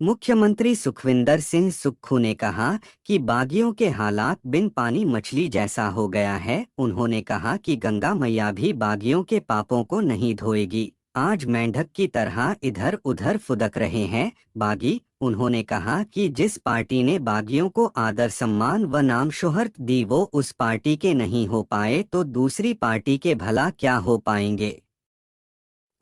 मुख्यमंत्री सुखविंदर सिंह सुक्खू ने कहा कि बागियों के हालात बिन पानी मछली जैसा हो गया है। उन्होंने कहा कि गंगा मैया भी बागियों के पापों को नहीं धोएगी। आज मेंढक की तरह इधर उधर फुदक रहे हैं बागी। उन्होंने कहा कि जिस पार्टी ने बागियों को आदर सम्मान व नाम शोहरत दी वो उस पार्टी के नहीं हो पाए तो दूसरी पार्टी के भला क्या हो पाएंगे।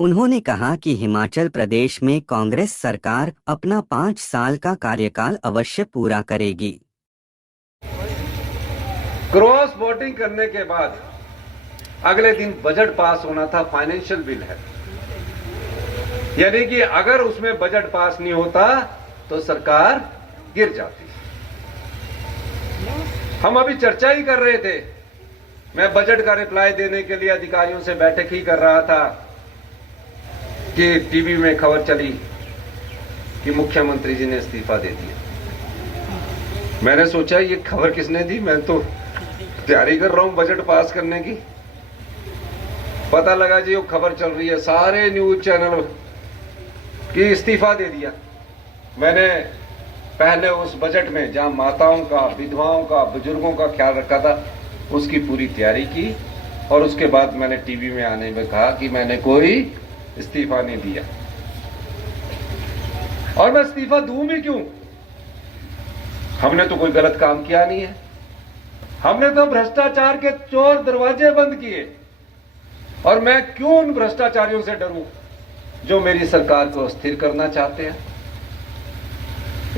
उन्होंने कहा कि हिमाचल प्रदेश में कांग्रेस सरकार अपना 5 साल का कार्यकाल अवश्य पूरा करेगी। क्रॉस वोटिंग करने के बाद अगले दिन बजट पास होना था। फाइनेंशियल बिल है, यानी कि अगर उसमें बजट पास नहीं होता तो सरकार गिर जाती। हम अभी चर्चा ही कर रहे थे। मैं बजट का रिप्लाई देने के लिए अधिकारियों से बैठक ही कर रहा था कि टीवी में खबर चली कि मुख्यमंत्री जी ने इस्तीफा दे दिया। मैंने सोचा ये खबर किसने दी, मैं तो तैयारी कर रहा हूं बजट पास करने की। पता लगा जी वो खबर चल रही है सारे न्यूज चैनल की इस्तीफा दे दिया। मैंने पहले उस बजट में जहां माताओं का, विधवाओं का, बुजुर्गों का ख्याल रखा था उसकी पूरी तैयारी की और उसके बाद मैंने टीवी में आने में कहा कि मैंने कोई इस्तीफा नहीं दिया। और मैं इस्तीफा दूं भी क्यों? हमने तो कोई गलत काम किया नहीं है। हमने तो भ्रष्टाचार के चोर दरवाजे बंद किए और मैं क्यों उन भ्रष्टाचारियों से डरूं जो मेरी सरकार को अस्थिर करना चाहते हैं।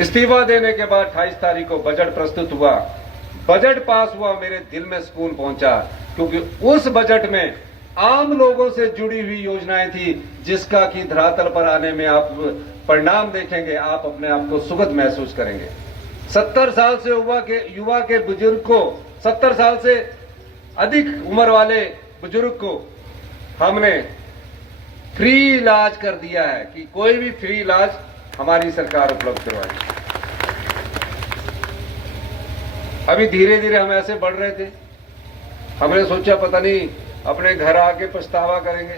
इस्तीफा देने के बाद 28 तारीख को बजट प्रस्तुत हुआ। बजट पास हुआ, मेरे दिल में सुकून पहुंचा क्योंकि उस बजट में आम लोगों से जुड़ी हुई योजनाएं थी जिसका कि धरातल पर आने में आप परिणाम देखेंगे, आप अपने आप को सुखद महसूस करेंगे। 70 साल से युवा के बुजुर्ग को, 70 साल से अधिक उम्र वाले बुजुर्ग को हमने फ्री इलाज कर दिया है कि कोई भी फ्री इलाज हमारी सरकार उपलब्ध करवाएगी। अभी धीरे धीरे हम ऐसे बढ़ रहे थे, हमने सोचा पता नहीं अपने घर आके पछतावा करेंगे,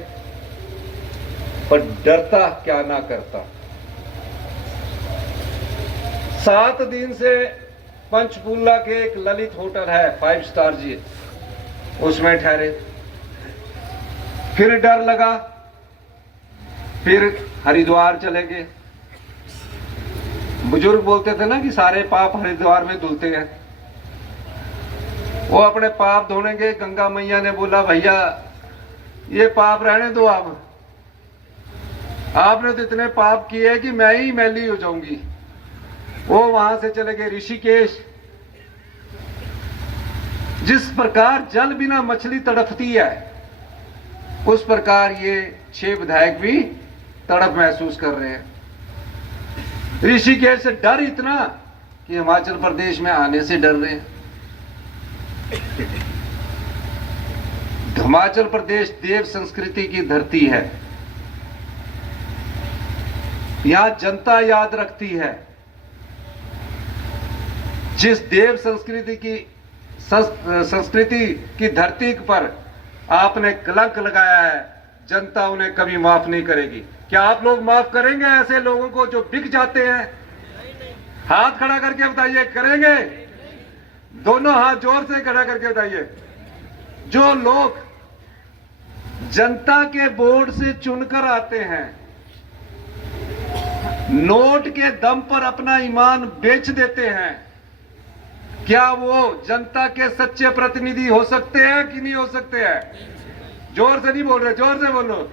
पर डरता क्या ना करता। 7 दिन से पंचकूला के एक ललित होटल है 5 स्टार जी, उसमें ठहरे। फिर डर लगा, फिर हरिद्वार चले गए। बुजुर्ग बोलते थे ना कि सारे पाप हरिद्वार में धुलते हैं। वो अपने पाप धोने के, गंगा मैया ने बोला भैया ये पाप रहने दो, आपने तो इतने पाप किए कि मैं ही मैली हो जाऊंगी। वो वहां से चले गए ऋषिकेश। जिस प्रकार जल बिना मछली तड़पती है उस प्रकार ये 6 विधायक भी तड़प महसूस कर रहे हैं। ऋषिकेश से डर इतना कि हिमाचल प्रदेश में आने से डर रहे हैं। हिमाचल प्रदेश देव संस्कृति की धरती है। यहां जनता याद रखती है। जिस देव संस्कृति की धरती पर आपने कलंक लगाया है, जनता उन्हें कभी माफ नहीं करेगी। क्या आप लोग माफ करेंगे ऐसे लोगों को जो बिक जाते हैं? हाथ खड़ा करके बताइए, करेंगे? दोनों हाथ जोर से खड़ा करके बताइए। जो लोग जनता के वोट से चुनकर आते हैं, नोट के दम पर अपना ईमान बेच देते हैं, क्या वो जनता के सच्चे प्रतिनिधि हो सकते हैं कि नहीं हो सकते हैं? जोर से नहीं बोल रहे, जोर से बोलो।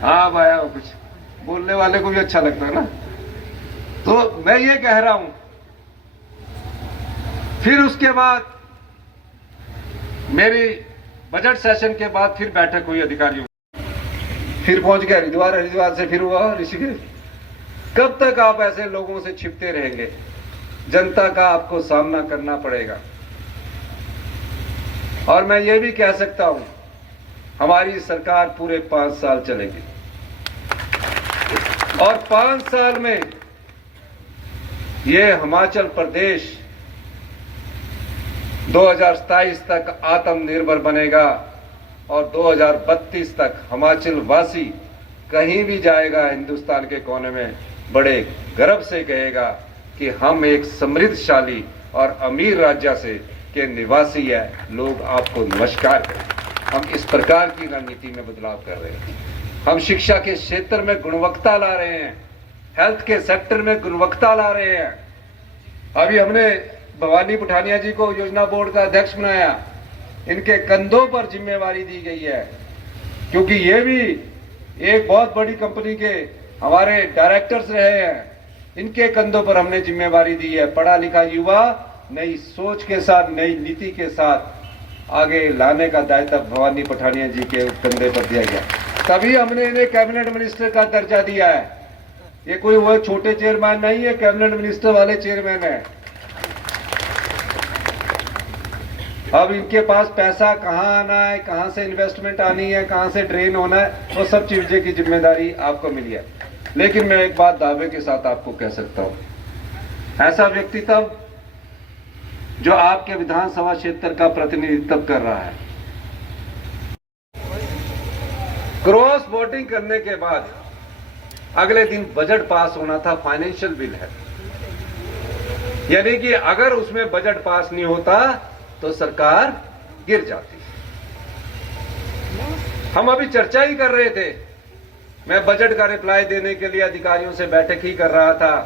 हाँ भाई, कुछ बोलने वाले को भी अच्छा लगता है ना। तो मैं ये कह रहा हूं, फिर उसके बाद मेरी बजट सेशन के बाद फिर बैठक हुई अधिकारियों, फिर पहुंच गया हरिद्वार, हरिद्वार से फिर हुआ ऋषिकेश। कब तक आप ऐसे लोगों से छिपते रहेंगे? जनता का आपको सामना करना पड़ेगा। और मैं ये भी कह सकता हूं, हमारी सरकार पूरे 5 साल चलेगी और 5 साल में ये हिमाचल प्रदेश 2027 तक आत्मनिर्भर बनेगा और 2032 तक हिमाचल वासी कहीं भी जाएगा हिंदुस्तान के कोने में, बड़े गर्व से कहेगा कि हम एक समृद्धशाली और अमीर राज्य से के निवासी है, लोग आपको नमस्कार करें। हम इस प्रकार की रणनीति में बदलाव कर रहे हैं। हम शिक्षा के क्षेत्र में गुणवत्ता ला रहे हैं, हेल्थ के सेक्टर में गुणवत्ता ला रहे हैं। अभी हमने भवानी पठानिया जी को योजना बोर्ड का अध्यक्ष बनाया। इनके कंधों पर जिम्मेवारी दी गई है, क्योंकि ये भी एक बहुत बड़ी कंपनी के हमारे डायरेक्टर्स रहे हैं। इनके कंधों पर हमने जिम्मेवारी दी है। पढ़ा लिखा युवा नई सोच के साथ, नई नीति के साथ आगे लाने का दायित्व भवानी पठानिया जी के कंधे पर दिया गया। तभी हमने इन्हें कैबिनेट मिनिस्टर का दर्जा दिया है। ये कोई वो छोटे चेयरमैन नहीं है, कैबिनेट मिनिस्टर वाले चेयरमैन है। अब इनके पास पैसा कहाँ आना है, कहाँ से इन्वेस्टमेंट आनी है, कहाँ से ड्रेन होना है, वो सब चीजें की जिम्मेदारी आपको मिली है। लेकिन मैं एक बात दावे के साथ आपको कह सकता हूं, ऐसा व्यक्ति तब जो आपके विधानसभा क्षेत्र का प्रतिनिधित्व कर रहा है, क्रॉस वोटिंग करने के बाद अगले दिन बजट पास होना था, फाइनेंशियल बिल है, यानी कि अगर उसमें बजट पास नहीं होता तो सरकार गिर जाती। हम अभी चर्चा ही कर रहे थे, मैं बजट का रिप्लाई देने के लिए अधिकारियों से बैठक ही कर रहा था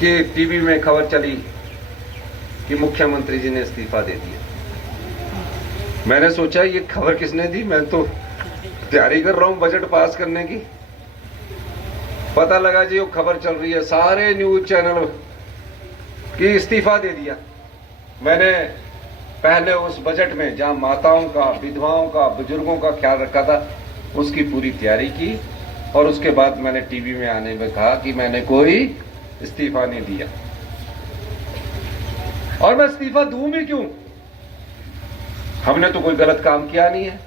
कि टीवी में खबर चली कि मुख्यमंत्री जी ने इस्तीफा दे दिया। मैंने सोचा ये खबर किसने दी, मैं तो तैयारी कर रहा हूं बजट पास करने की। पता लगा जी वो खबर चल रही है सारे न्यूज चैनल की इस्तीफा दे दिया। मैंने पहले उस बजट में जहां माताओं का, विधवाओं का, बुजुर्गों का ख्याल रखा था, उसकी पूरी तैयारी की और उसके बाद मैंने टीवी में आने में कहा कि मैंने कोई इस्तीफा नहीं दिया। और मैं इस्तीफा दूं भी क्यों? हमने तो कोई गलत काम किया नहीं है।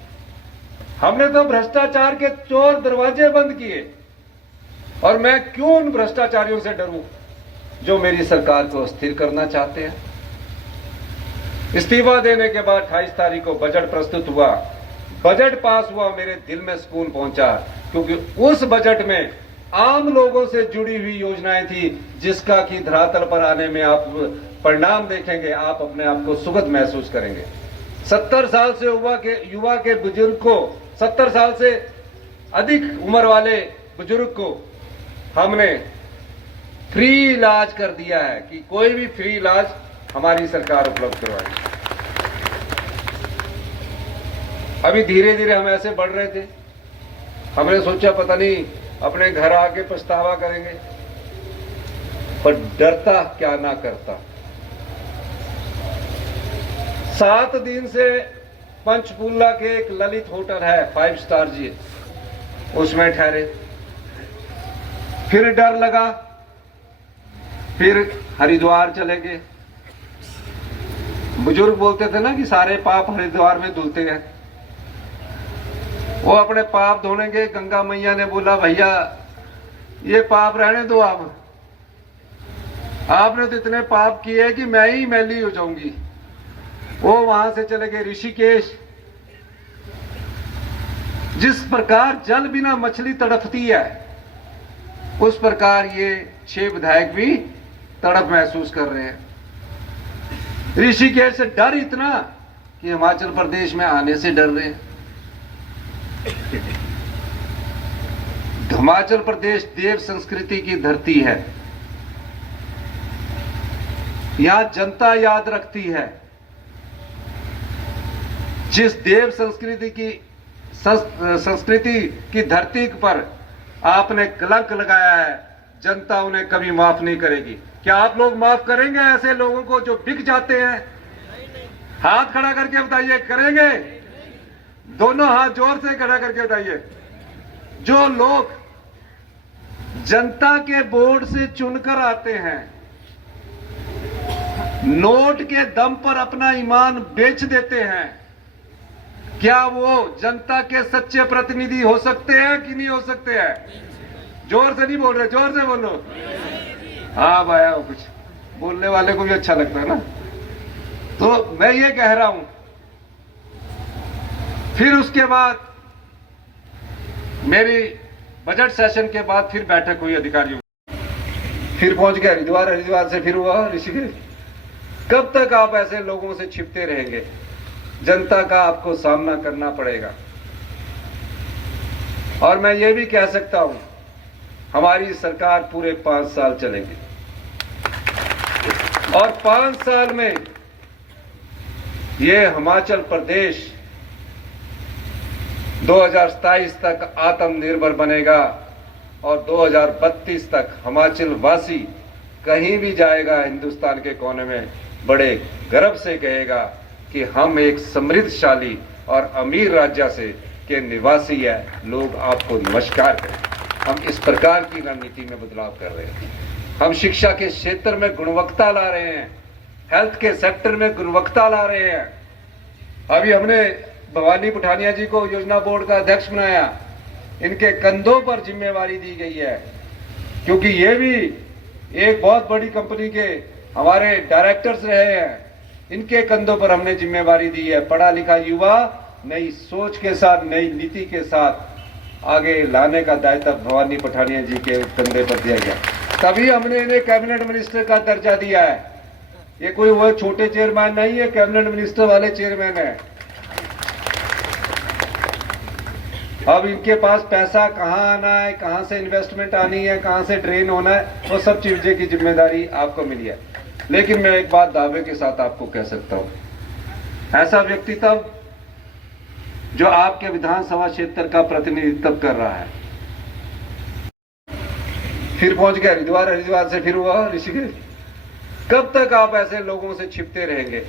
हमने तो भ्रष्टाचार के चोर दरवाजे बंद किए, और मैं क्यों उन भ्रष्टाचारियों से डरूं जो मेरी सरकार को अस्थिर करना चाहते हैं। इस्तीफा देने के बाद 28 तारीख को बजट प्रस्तुत हुआ, बजट पास हुआ, मेरे दिल में सुकून पहुंचा, क्योंकि उस बजट में आम लोगों से जुड़ी हुई योजनाएं थी, जिसका कि धरातल पर आने में आप परिणाम देखेंगे, आप अपने आप को सुखद महसूस करेंगे। 70 साल से युवा के बुजुर्ग को, 70 साल से अधिक उम्र वाले बुजुर्ग को हमने फ्री इलाज कर दिया है कि कोई भी फ्री इलाज हमारी सरकार उपलब्ध करवाएगी। अभी धीरे धीरे हम ऐसे बढ़ रहे थे, हमने सोचा पता नहीं अपने घर आके पछतावा करेंगे, पर डरता क्या ना करता। 7 दिन से पंचकूला के एक ललित होटल है, 5 स्टार जी, उसमें ठहरे। फिर डर लगा, फिर हरिद्वार चले गए। बुजुर्ग बोलते थे ना कि सारे पाप हरिद्वार में धुलते हैं। वो अपने पाप धोने के, गंगा मैया ने बोला भैया ये पाप रहने दो, आपने तो इतने पाप किए कि मैं ही मैली हो जाऊंगी। वो वहां से चले गए ऋषिकेश। जिस प्रकार जल बिना मछली तड़पती है, उस प्रकार ये 6 विधायक भी तड़प महसूस कर रहे हैं। ऋषिकेश से डर इतना कि हिमाचल प्रदेश में आने से डर रहे हैं। हिमाचल प्रदेश देव संस्कृति की धरती है। यहां जनता याद रखती है। जिस देव संस्कृति की धरती पर आपने कलंक लगाया है, जनता उन्हें कभी माफ नहीं करेगी। क्या आप लोग माफ करेंगे ऐसे लोगों को जो बिक जाते हैं? हाथ खड़ा करके बताइए, करेंगे? दोनों हाथ जोर से खड़ा करके बताइए। जो लोग जनता के वोट से चुनकर आते हैं, नोट के दम पर अपना ईमान बेच देते हैं, क्या वो जनता के सच्चे प्रतिनिधि हो सकते हैं कि नहीं हो सकते हैं? जोर से नहीं बोल रहे, जोर से बोलो। हाँ भाया, कुछ बोलने वाले को भी अच्छा लगता है ना। तो मैं ये कह रहा हूं, फिर उसके बाद मेरी बजट सेशन के बाद फिर बैठक हुई अधिकारियों, फिर पहुंच गया हरिद्वार, हरिद्वार से फिर हुआ ऋषिकेश। कब तक आप ऐसे लोगों से छिपते रहेंगे? जनता का आपको सामना करना पड़ेगा। और मैं ये भी कह सकता हूं, हमारी सरकार पूरे 5 साल चलेगी और 5 साल में ये हिमाचल प्रदेश 2027 तक आत्मनिर्भर बनेगा और 2032 तक हिमाचल वासी कहीं भी जाएगा हिंदुस्तान के कोने में, बड़े गर्व से कहेगा कि हम एक समृद्धशाली और अमीर राज्य से के निवासी है, लोग आपको नमस्कार करें। हम इस प्रकार की रणनीति में बदलाव कर रहे हैं। हम शिक्षा के क्षेत्र में गुणवत्ता ला रहे हैं, हेल्थ के सेक्टर में गुणवत्ता ला रहे हैं। अभी हमने भवानी पठानिया जी को योजना बोर्ड का अध्यक्ष बनाया, इनके कंधों पर जिम्मेवारी दी गई है, क्योंकि ये भी एक बहुत बड़ी कंपनी के हमारे डायरेक्टर्स रहे हैं, इनके कंधों पर हमने जिम्मेवारी दी है। पढ़ा लिखा युवा नई सोच के साथ, नई नीति के साथ आगे लाने का दायित्व भवानी पठानिया जी के कंधे पर दिया गया। तभी हमने इन्हें कैबिनेट मिनिस्टर का दर्जा दिया है। ये कोई वो छोटे चेयरमैन नहीं है, कैबिनेट मिनिस्टर वाले चेयरमैन है। अब इनके पास पैसा कहाँ आना है, कहाँ से इन्वेस्टमेंट आनी है, कहाँ से ट्रेन होना है, वो सब चीजें की जिम्मेदारी आपको मिली है। लेकिन मैं एक बात दावे के साथ आपको कह सकता हूं, ऐसा व्यक्ति तब जो आपके विधानसभा क्षेत्र का प्रतिनिधित्व कर रहा है। फिर पहुंच गया हरिद्वार, हरिद्वार से फिर हुआ ऋषिकेश। कब तक आप ऐसे लोगों से छिपते रहेंगे?